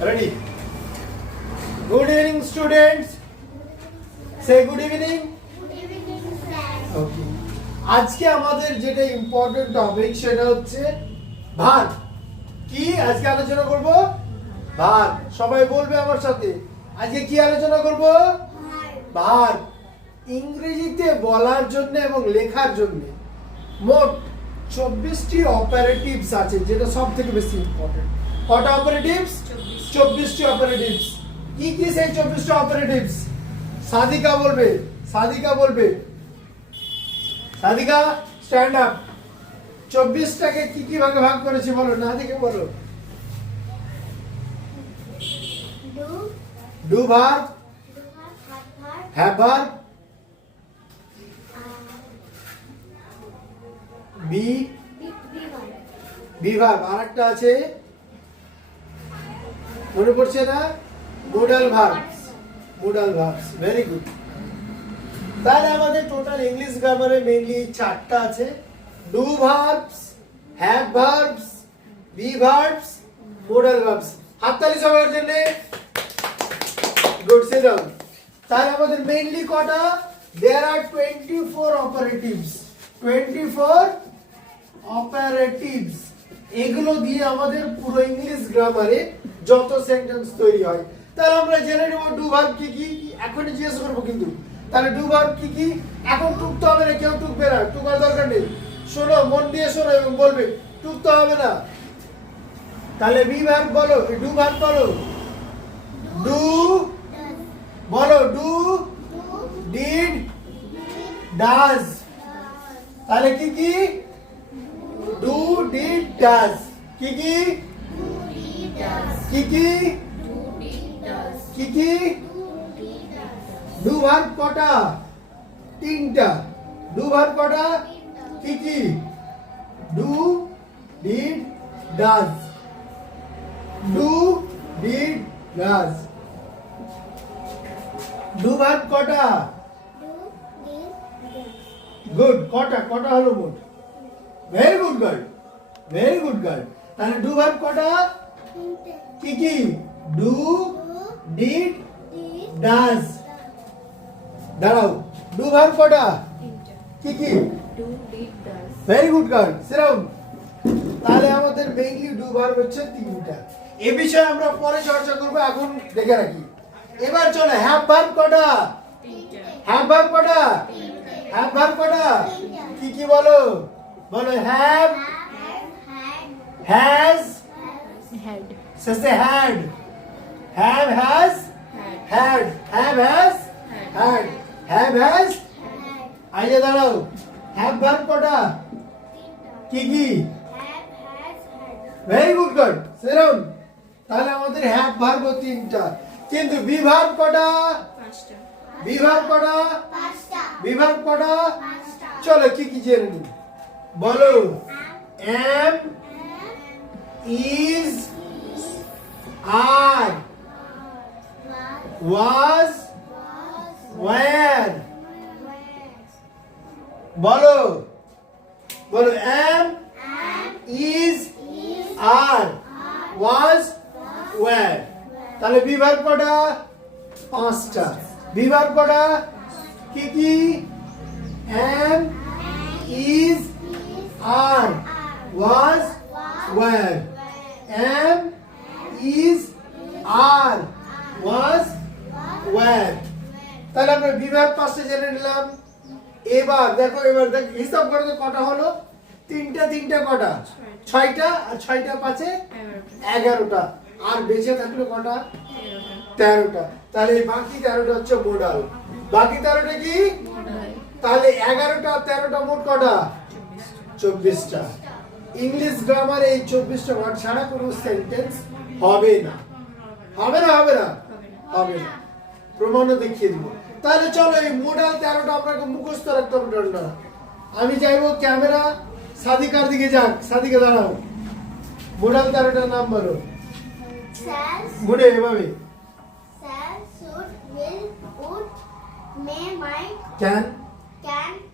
Ready? Good evening, students. Say good evening. Okay. আজকে আমাদের যেটা ইম্পর্টেন্ট টপিক সেটা হচ্ছে ভার। কি আজকে আলোচনা করব? ভার। সবাই বলবে আমার সাথে। আজকে কি আলোচনা করব? ভার। ইংরেজিতে বলার জন্য এবং লেখার জন্য মোট 24টি অপারেটিভস আছে, যেটা সবথেকে বেশি ইম্পর্টেন্ট। কটা অপারেটিভস? 24টি অপারেটিভস। কি কি সেই 24টি অপারেটিভস? সাদিকা বলবে। Sadika stand up. 24টাকে কি কি ভাগে ভাগ করেছি বলো, না দেখে বলো। Do verb, have verb, be verb, আরেকটা আছে মনে পড়ছে না? Modal verbs. Very good. তাহলে আমাদের টোটাল ইংলিশ গ্রামারে মেইনলি 4টা আছে। Do verbs, have verbs, be verbs, modal verbs. হাততালি সবার জন্য। Good, sit down. তাহলে আমাদের মেইনলি কটা? দেয়ার আর 24 অপারেটিভস। 24 অপারেটিভস। এগুলো দিয়ে আমাদের পুরো ইংলিশ গ্রামারে যত সেন্টেন্স তৈরি হয়। তাহলে আমরা জেনে নেব ডু ভার্ব কি কি। এখনই জিজ্ঞেস করবো কিন্তু। তাহলে ডু ভার্ব কি কি? এখন টুকতে হবে না, কেউ টুকবে না, টুকার দরকার নেই। শোনো, মন দিয়ে শোনো এবং বলবে, টুকতে হবে না। তাহলে বি ভার্ব বলো, ডু ভার্ব বলো। ডু বলো, ডু, ডিড, ডাজ। তাহলে কি কি? Do, did, does. কি কি? কি কি? কি কি? ডু ভার্ব কটা? 3টা। ডু ভার্ব কটা? কি কি? Do, did, does. Do, did, does. Do verb কটা? গুড। কটা হলো মোট? Very good girl. তাহলে ডু ভার্ব কটা? কি কি? Do, did, does. দাঁড়াও, ডু ভার্ব কটা? কি কি? Very good girl, seat down. তাহলে আমাদের মেইনলি ডু ভার্ব হচ্ছে 3টা। এই বিষয়ে আমরা পরে চর্চা করব, এখন দেখে রাখি। এবার চলো, হ্যাভ ভার্ব কটা? হ্যাভ ভার্ব কটা? হ্যাভ ভার্ব কটা? কি কি বলো? বলো, have, has, say had, have has, had, have has, had, have has। আইলে দাঁড়াও, হ্যাভ ভার্ব কটা? কি কি? Very good girl, seat down. তাহলে আমাদের হ্যাভ ভার্ব 3টা, কিন্তু বি ভার্ব কটা? 5টা। বি ভার্ব কটা? 5টা। বি ভার্ব কটা? 5টা। চলো কি কি জেনে নিই। বলো, am, is, are, was, were। বলো am, is, are, was, were। তাহলে বি ভার্ব কটা? 5টা। বি ভার্ব কটা? কি কি? am, is, are, was, were। am, is, are, was, were। তাহলে আমরা বি ভার্ব 5টা জেনে নিলাম। এবার দেখো হিসাব করো তো কটা হলো? 3টা কটা? 6টা। আর 6টা 5-এ 11টা। আর বেঁচে থাকলো কটা? 13টা। তাহলে এই বাকি 13টা হচ্ছে মোডাল। বাকি 13টা কি? তাহলে 11টা 13টা মোট কটা? 24টা। ইংলিশ গ্রামারে এই 24টা ওয়ার্ড ছাড়া কোনো সেন্টেন্স হবে না। হবে না? প্রমাণও দেখিয়ে দিব। তাহলে চলো, এই মোডাল 13টা আপনাকে মুখস্থ রাখতে হবে। আমি চাইবো ক্যামেরা সাদিকার দিকে যাক। সাদিকা দাঁড়াও, মোডাল 13টার নাম বলো। মুড়ে এভাবে। Can,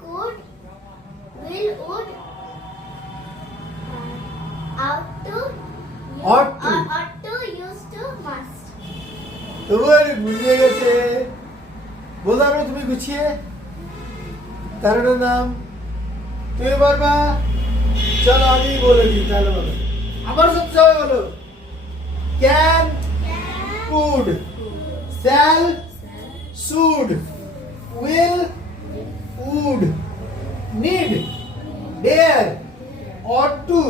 could, will, would, ought to, ought to, used to, must. তোমার গুলিয়ে গেছে। বোঝানো তুমি গুছিয়ে কারণের নাম তুমি পারবা। চলো আমি বলে দিই তাহলে বলো আমার সাথে সবাই বলো can could shall should will would need dare ought to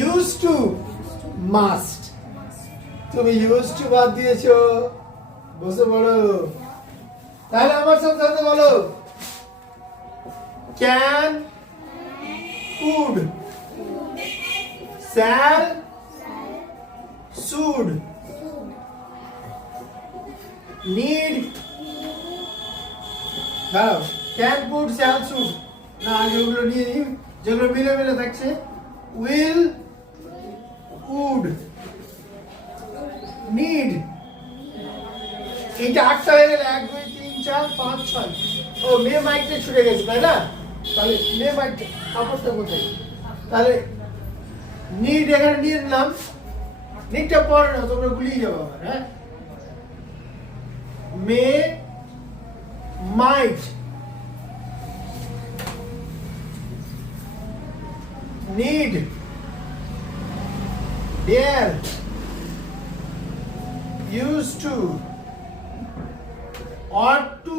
use to must. তুমি ইউজ টু বাদ দিয়েছো, বসে পড়ো। তাহলে আমার সাথে সাথে বলো can could shall should need. দাঁড়াও, ক্যান কুড শ্যাল শুড না, আগে ওগুলো নিয়ে নিই যেগুলো মিলে মিলে থাকছে। উইল উড নিড, এইটা 8টা হয়ে গেলে 1 2 3 4 5 6। ও মেয়ে মাইকটা ছুটে গেছে তাই না? তাহলে মেয়ে মাইকটা কাপড়টা কোথায়? তাহলে নিড এখানে নিয়ে নিলাম। নিডটা পরে না, তোমরা গুলিয়ে যাবো আবার। হ্যাঁ, মে মাইট need dare used to ought to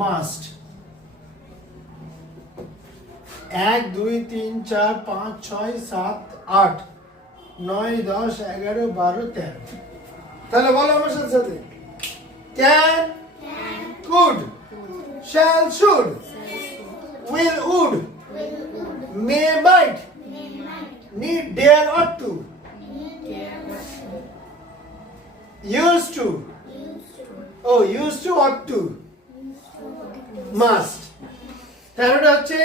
must। 1 2 3 4 5 6 7 8 9 10 11 12 13। তাহলে বলো আমার সাথে সাথে can could shall should will would may might need dare ought to used to used to ought to must। তাহলে হচ্ছে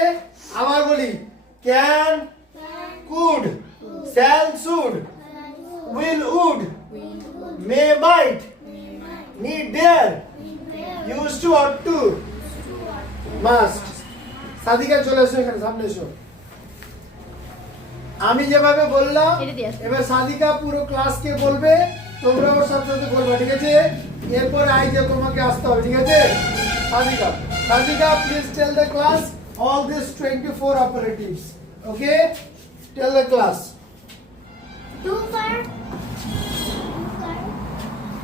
আবার বলি can could shall should will would may might need dare used to ought to must। Sadika চলে এসো এখানে, সামনে এসো। আমি যেভাবে বললাম এবার সাদিকা পুরো ক্লাসকে বলবে, তোমরা ওর সাথে সাথে বলবে, ঠিক আছে? এরপর আইজে তোমাকে আসতে হবে, ঠিক আছে? Sadika, Sadika please tell the class all these 24 operatives. Okay, tell the class. Do verb.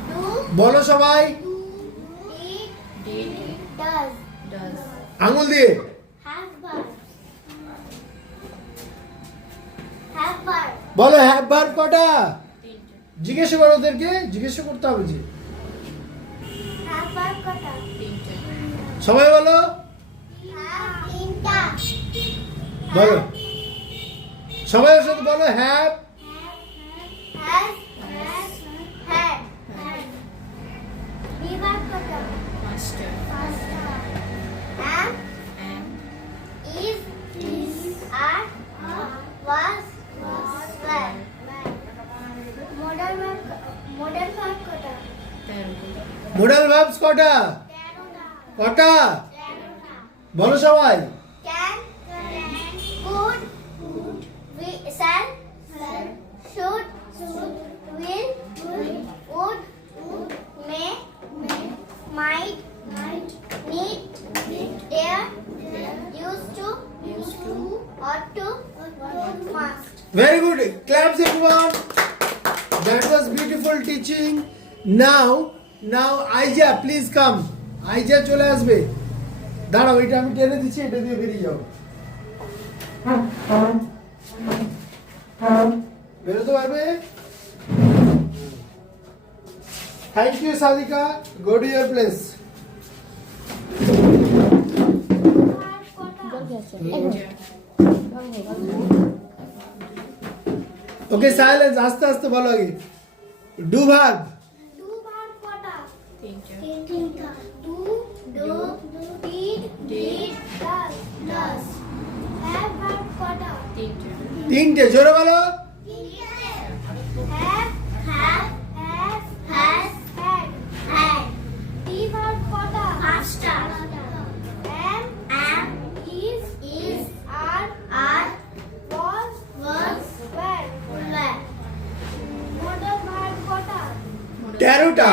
Do. বলো সবাই Did. Does. আঙুল দিয়ে। Have verb. Have verb. বলো হ্যাভ ভার্ব কটা? জিজ্ঞেস করো ওদেরকে, জিজ্ঞেস করতে হবে যে। Have verb কটা? সবাই বলো, Have তিনটা। বলো সবাই ওর সাথে বলো have. Has. Had. Be verb কটা? Master. Am. Is. Are. Was. Were. Modal verb কটা? মোডাল ভার্বস কটা? 13টা। কটা? 13টা। বলো সবাই। Can, could, shall, should, will, would, may, might, need, dare, used to, ought to, must. Very good. Claps everyone. That was beautiful teaching. Now Aija, please come. Aija চলে আসবে। দাঁড়াও, এটা আমি টেনে দিচ্ছি, এটা দিয়ে বেরিয়ে যাও। বেরোতে পারবে? Thank you Sadika, go to your place. Okay silence, আস্তে আস্তে বলো আগে। Do verb. Do verb কটা? Teacher. তিনটা। Do, did, does. Have verb কটা? Teacher. তিনটে, জোরে বলো। Have, has, had. Be verb কটা? পাঁচটা। Am, is, are, was, were. Modal তেরোটা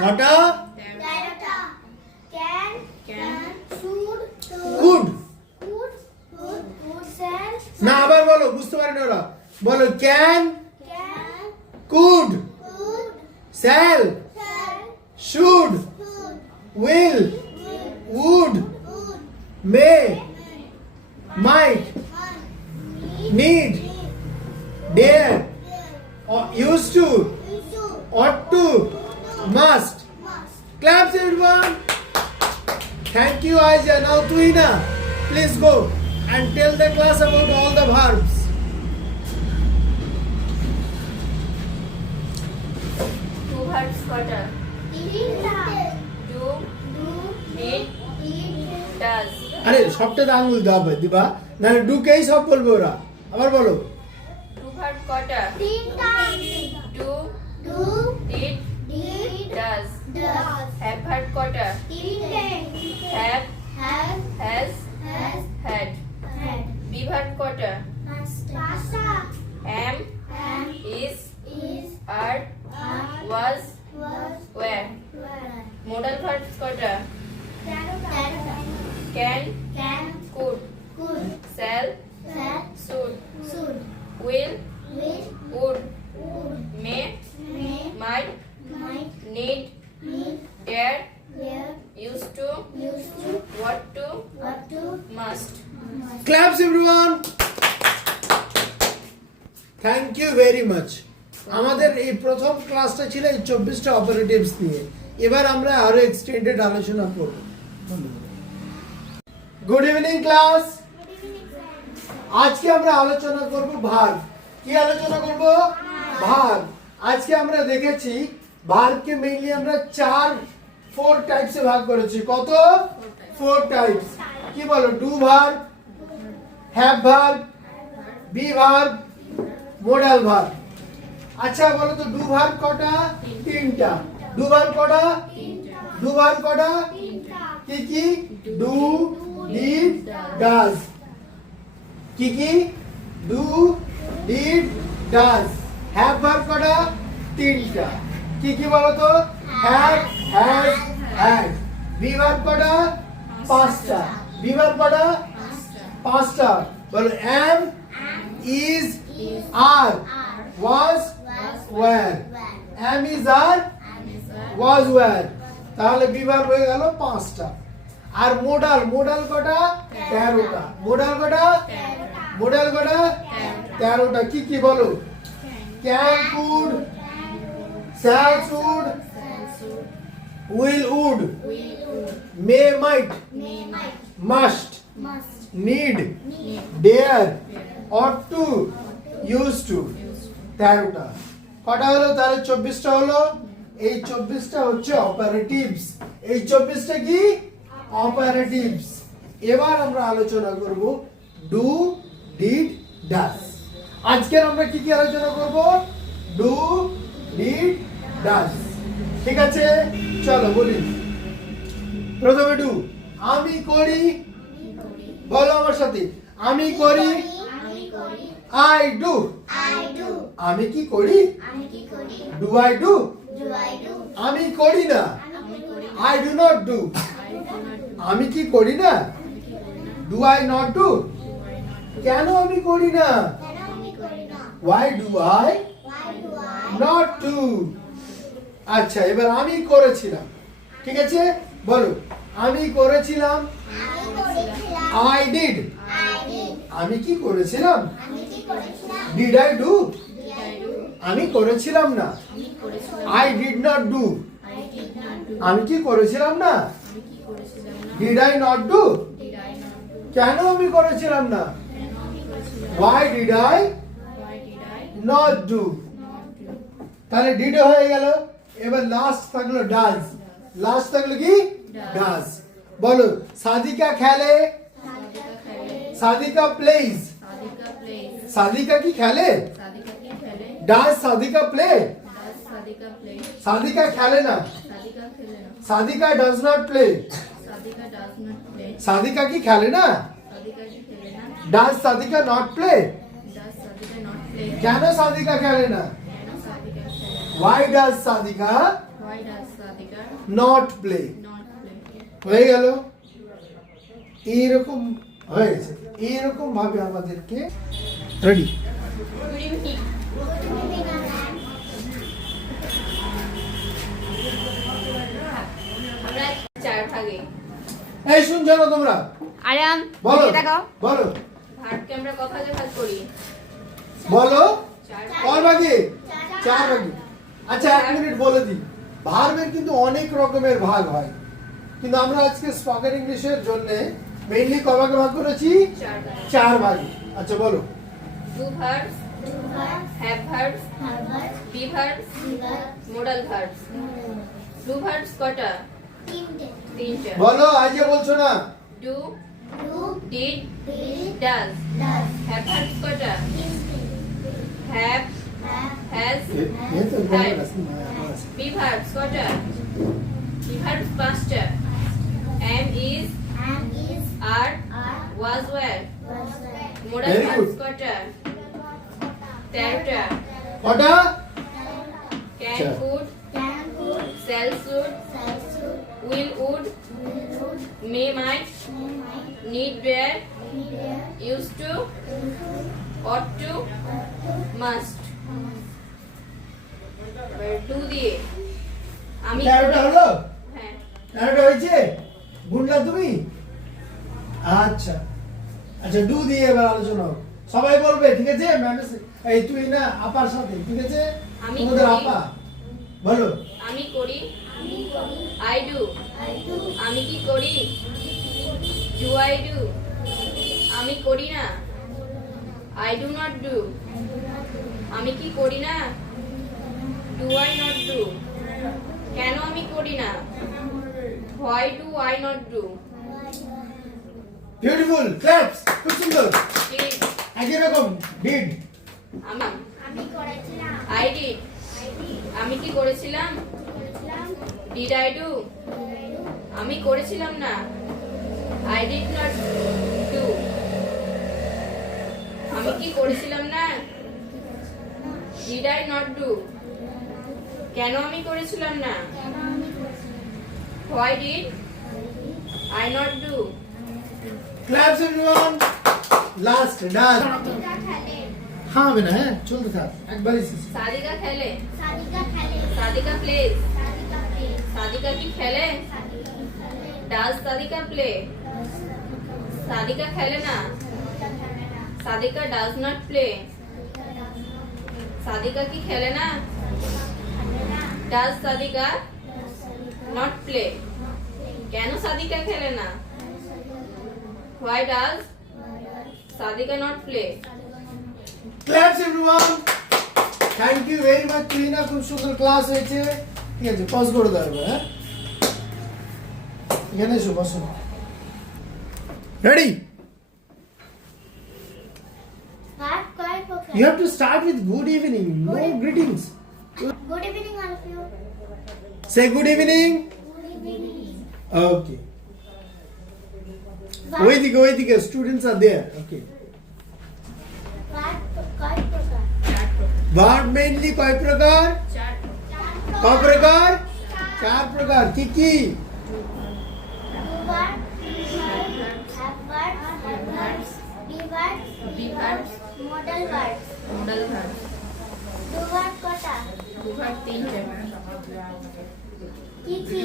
কটা তেরোটা can should could would sell না আবার বলো বুঝতে পারিনি ওরা বলো can can could would sell sell should should will would would may might need dare use to ought to must claps everyone. Thank you Aisha. Now Tuina, please go and tell the class about all the verbs. Do verbs কটা? Do, did, does. আরে সবটাতে আঙুল দাও দিবা না ডুকেই সব বলবে ওরা আবার বলো টু ভার্ব কটা? Do, did, does. Have verb কটা? Have, has, had. Be verb কটা? Am, is, are, was, were. Modal verbs কটা? Can, could, shall, should, will, would, may, might, need, dare, use to, ought to, must. claps everyone. Thank you very much আমাদের এই প্রথম ক্লাসটা ছিল এই 24টা অপারেটিভস নিয়ে এবার আমরা আরো এক্সটেন্ডেড আলোচনা করব গুড ইভিনিং ক্লাস আজকে আমরা আলোচনা করব ভার্ব কি আলোচনা করব ভার্ব আজকে আমরা দেখেছি ভার্বকে মেইনলি আমরা 4 টাইপসে ভাগ করেছি কত 4 টাইপস কি বলো do verb have verb be verb modal verb আচ্ছা বলো তো ডু ভার্ব কটা তিনটা ডু ভার্ব কটা ডু ভার্ব কটা কি কি ডু ডিড ডাজ কি কি do did does have verb কটা তিনটা কি কি বলো তো have has had be verb কটা পাঁচটা বি ভার্ব কটা পাঁচটা বলো M is are was were am is are was were তাহলে বিভাগ হয়ে গেল পাঁচটা আর মোডাল মোডাল কটা 13টা মোডাল কটা মোডাল কটা 13টা কি কি বলো can could shall should will would may might must need dare ought to used to 13টা কটা হলো তাহলে 24টা হলো এই 24টা হচ্ছে অপারেটিভস এই 24টা কি অপারেটিভস এবার আমরা আলোচনা করব ডু ডিড ডাজ আজকে আমরা কি কি আলোচনা করব ডু ডিড ডাজ ঠিক আছে চলো বলি প্রথমে ডু আমি করি বলো আমার সাথে আমি করি I do আমি কি করি do I do আমি করি না I do not do আমি কি করি না do I not do কেন আমি করি না why do I not do আচ্ছা এবার আমি করেছিলাম ঠিক আছে বলো আমি করেছিলাম I did আমি কি করেছিলাম did I do আমি করেছিলাম না I did not do আমি কি করেছিলাম না did I not do কেন আমি করেছিলাম না why did I not do তাহলে did হয়ে গেল এবার লাস্ট থাকলো does লাস্ট থাকলো কি does বলো সাদিকা খেলে সাদিকা প্লেজ সাদিকা কি খেলে ডাজ সাদিকা প্লে সাদিকা খেলে না Sadika does not play Sadika কি খেলে না ডাজ সাদিকা নট প্লে কেন সাদিকা খেলে না Why does Sadika Why does Sadika not play? not play? হয়ে গেল। এইরকম হয়ে গেছে। এইরকম ভাবে আমাদেরকে রেডি। Good evening. আমরা চার ভাগে এই শুনছো না তোমরা? আরাম বলো এদিকে তাকাও বলো ভাগকে আমরা ক ভাগে ভাগ করি বলো চার কয় ভাগে? চার ভাগে। আচ্ছা এক মিনিট বলে দিই, ভার্বের কিন্তু অনেক রকমের ভাগ হয়, কিন্তু আমরা আজকে স্পোকেন ইংলিশের জন্য মেইনলি কয় ভাগে ভাগ করেছি? চার ভাগ চার ভাগে। আচ্ছা বলো। Do verbs have verbs be verbs modal verbs do verbs কটা তিনটা বলো আজ বলছো না? Do did does have verbs কটা হ্যাভ হ্যাজ বি ভার্বস কটা বি ভার্বস পাঁচটা am is are was were modal Very good. Verbs কটা 13টা কটা? ক্যান চার। Could sell should will would may might need dare use to ought to must do দিয়ে আমি তেরোটা হলো? হ্যাঁ তেরোটা হয়েছে? গুনলা তুমি? আচ্ছা আচ্ছা ডু দিয়ে এবার আলোচনা হোক। সবাই বলবে ঠিক আছে? ম্যামের এই তুই না আপার সাথে ঠিক আছে? আমি তোমাদের করি। আপা বলো। আমি করি আই ডু আমি কি করি ডু আই ডু আমি করি না আই ডু নট ডু আমি কি করি না ডু আই নট ডু কেন আমি করি না why do I not do beautiful claps, খুব সুন্দর। ডিড একই রকম ডিড। আমি আই ডিড আমি কি করেছিলাম ডিড আই ডু আমি করেছিলাম না আই ডিড নট ডু আমি কি করেছিলাম না ডিড আই নট ডু কেন আমি করেছিলাম না why did I not do claps everyone. Last done. হ্যাঁ হবে না, হ্যাঁ চলতে থাক একবারই শেষ। সাদিকা খেলে সাদিকা প্লেজ সাদিকা কি খেলে ডাজ সাদিকা প্লে সাদিকা খেলে না Sadika does not play Sadika কি খেলে না ডাজ সাদিকা নট প্লে কেন সাদিকা খেলে না why does Sadika not play claps everyone. Thank you very much. তুই না খুব সুন্দর ক্লাস হয়েছে। ঠিক আছে পজ করে দাও এবার, হ্যাঁ এখানে এসো বসো। Ready? You have to start with good evening, no greetings. Good evening, all of you. Say good evening. Good evening. Okay. ওইদিকে students are there. Okay. Verb mainly কয় প্রকার? কয় প্রকার? চার প্রকার। কি কি? Model verbs. Modal verb Do verb kota. Do verb তিনটে Kiki.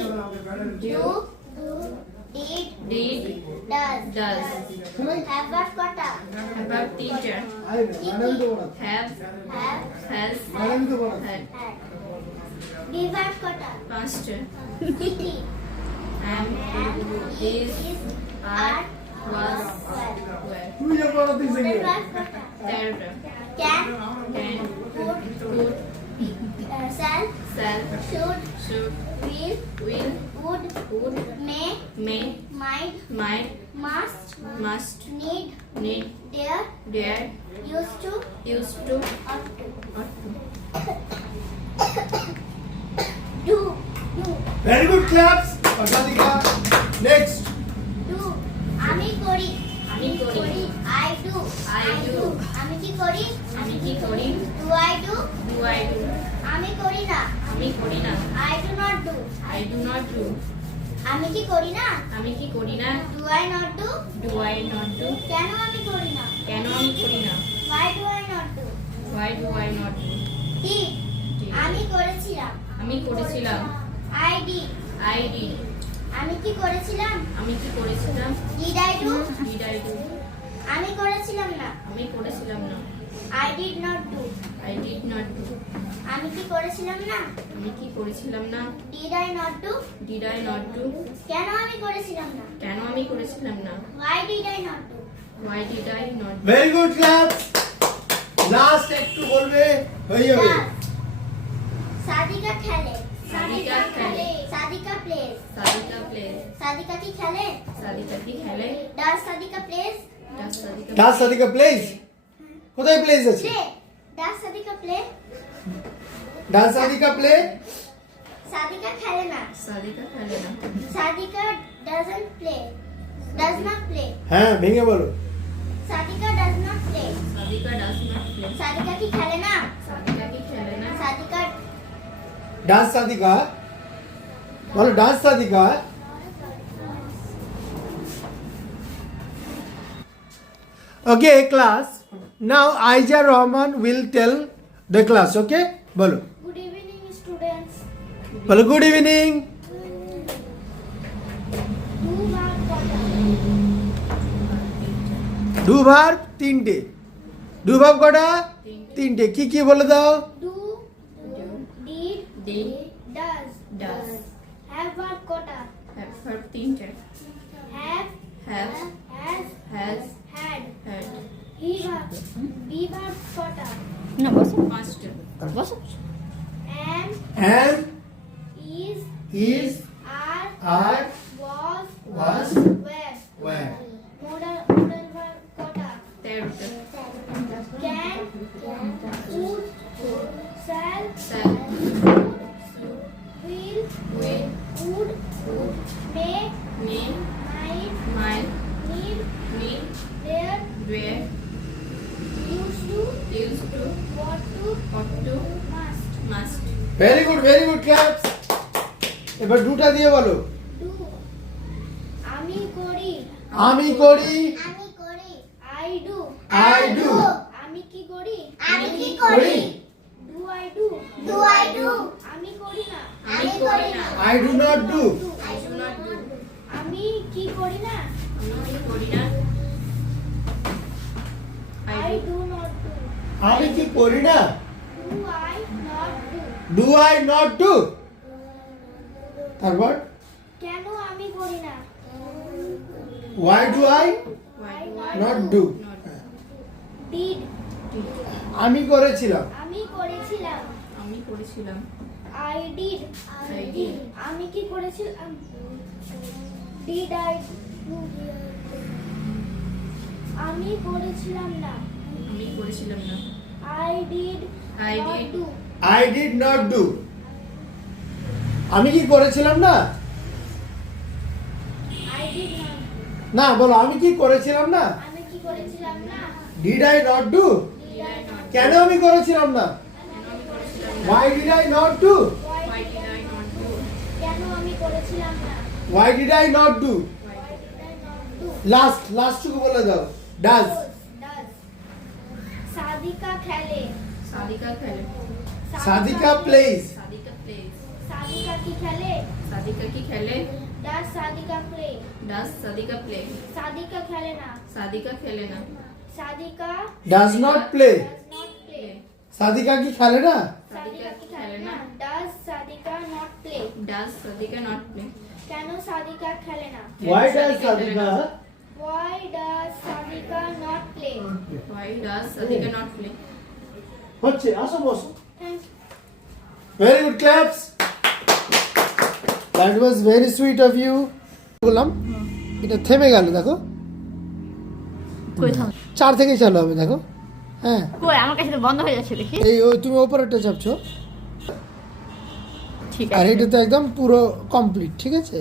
Do. Did. Did Does. Does Have verb kota. Verb তিনটে ম্যাডাম তো বলা। Have Have. হ্যাজ ম্যাডাম তো বলা। Had Had. Be verb kota. পাঁচটে Kiki. am is are was were তুই যা বলা তুই Model সঙ্গে। verb kota. 13টা Can. can Could. could Shall. shall Should. should Will. will Would. would May. may Might. might Must. must Need. need Dare. dare Used to. used to Ought to. ought to Do. Do. Very good claps. Sadika. Next. Do. আমি করি আমি করি। I do I do. আমি কি করি আমি কি করি Do I do do I do আমি করি না করি না I do not do. I do not do আমি কি করি না? আমি কি করি না Do I not do? Do I not do কেন আমি করি না? কেন আমি করি না Why do I not do? Why do I not do Did. Did. আমি করেছিলাম। আমি করেছিলাম I did. I did আমি কি করেছিলাম? আমি কি করেছিলাম Did I do? Did I do আমি করেছিলাম না। আমি করেছিলাম না I did not do. I did not do আমি কি করেছিলাম না? আমি কি করেছিলাম না Did I not do? Did I not do কেন আমি করেছিলাম না? কেন আমি করেছিলাম না Why did I not do? Why did I not do very good class. Last একটু বলবে হয়ে যাবে। Does. সাদিকা খেলে। সাদিকা খেলে। সাদিকা plays. সাদিকা plays সাদিকা কি খেলে? সাদিকা কি খেলে Does Sadika plays? Does Sadika does Sadika place কোথায় প্লেস আছে? Play. Does Sadika play? Does Sadika play Sadika খেলে না। সাদিকা খেলে না Sadika doesn't play. Does not play. হ্যাঁ ভেঙে বলো। Sadika does not play. Sadika does not play Sadika কি খেলে না? সাদিকা কি খেলে না সাদিকা ডাস সাদিকা বলো does Sadika. Okay class now Aiza Rahman will tell the class okay বলো good evening students. বলো গুড ইভিনিং। Do verb কটা? ডু ভার্ব তিনটে। ডু ভার্ব কটা? তিনটে। কি কি বলে দাও? Do. Did. Did. Does. Does. Have verb কটা? have verb তিনটে Have. have Has. has Had. had He verb. Be verb কটা? না বসো পাঁচটা বসো Am. Am Is. Is Are. Are Was. Was. Were. Were. Modal verb কটা? তেরোটা Can. Would. Shall. Shall. Will. will Would. May. may Might. might Need. need Dare. where Used to. used to Want to. ought to Must. must very good collapse. এবার ডুটা দিয়ে বলো। Do. আমি করি। আমি করি। আমি করি। I do. I do. আমি কি করি? আমি কি করি? Do I do? Do I do? আমি করি না। আমি করি না I do not do. I do not do আমি কি করি না? আমি কি করি না I do not do. আমি কি করি না? Do I not do? Do I not do. তারপর কেন আমি করি না? Why do I why do I not do. not Did. did আমি করেছিলাম। আমি করেছিলাম। আমি করেছিলাম I did. I did আমি কি করেছিলাম? Did I do? আমি করেছিলাম না। আমি করেছিলাম না I did I not did. do. I did not do. আমি কি করেছিলাম না? I did not. না বলো আমি কি করেছিলাম না? আমি কি করেছিলাম না? Did I not do. Did I not? কেন আমি করেছিলাম না? Why did I not do. Why why did I not do কেন আমি করেছিলাম না? Why did I not do. Why did I not do? লাস্টটুকু বলে দাও। ডাজ। Does. সাদিকা খেলে। সাদিকা খেলে সাদিকা প্লেস। সাদিকা plays সাদিকা কি খেলে? সাদিকা কি খেলে Does Sadika play? does Sadika play Sadika খেলে না। সাদিকা খেলে না Sadika does not play. does not play. Sadika কি খেলে না? সাদিকা কি খেলে না? Does Sadika not play? does Sadika not play কেন সাদিকা খেলে না? Why does Sadika Why does Sadika not play? why does Sadika not play হচ্ছে আসো বসো। Thank you. Very good claps. That was very sweet of you. বললাম এটা থেমে গেল দেখো। কই থাম 4 থেকেই চালু হবে দেখো। হ্যাঁ কই আমার কাছে তো বন্ধ হয়ে যাচ্ছে দেখি এই ওই তুমি ওপরেরটা চাপছো ঠিক আর আছে এটা তো একদম পুরো কমপ্লিট ঠিক আছে।